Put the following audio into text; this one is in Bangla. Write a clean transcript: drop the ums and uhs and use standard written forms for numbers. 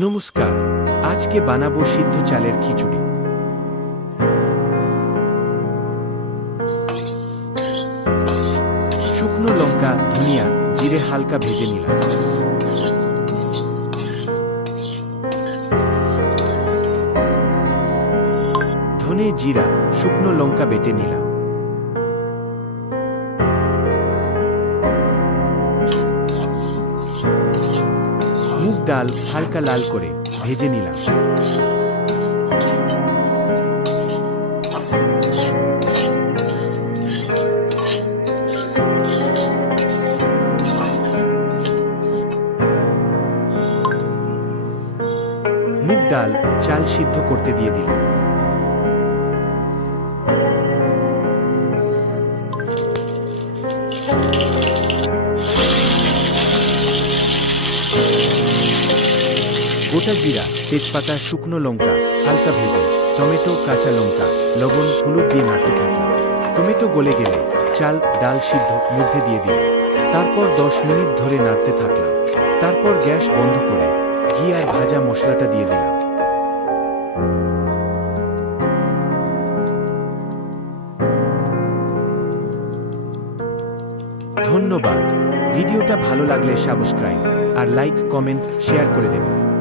নমস্কার। আজকে বানাবো সিদ্ধ চালের খিচুড়ি। শুকনো লঙ্কা, ধনিয়া, জিরে হালকা ভেজে নিলাম। ধনে, জিরা, শুকনো লঙ্কা বেটে নিলাম। মুগ ডাল হালকা লাল করে ভেজে নিলাম। মুগ ডাল, চাল সিদ্ধ করতে দিয়ে দিলাম। গোটা জিরা, তেজপাতা, শুকনো লঙ্কা হালকা ভেজে, টমেটো, কাঁচা লঙ্কা, লবণ, হলুদ দিয়ে নাড়তে থাকলাম। টমেটো গলে গেলে চাল, ডাল সিদ্ধ মধ্যে দিয়ে দিলাম। তারপর 10 মিনিট ধরে নাড়তে থাকলাম। তারপর গ্যাস বন্ধ করে ঘি আর ভাজা মশলাটা দিয়ে দিলাম। ধন্যবাদ। ভিডিওটা ভালো লাগলে সাবস্ক্রাইব আর লাইক, কমেন্ট, শেয়ার করে দেবেন।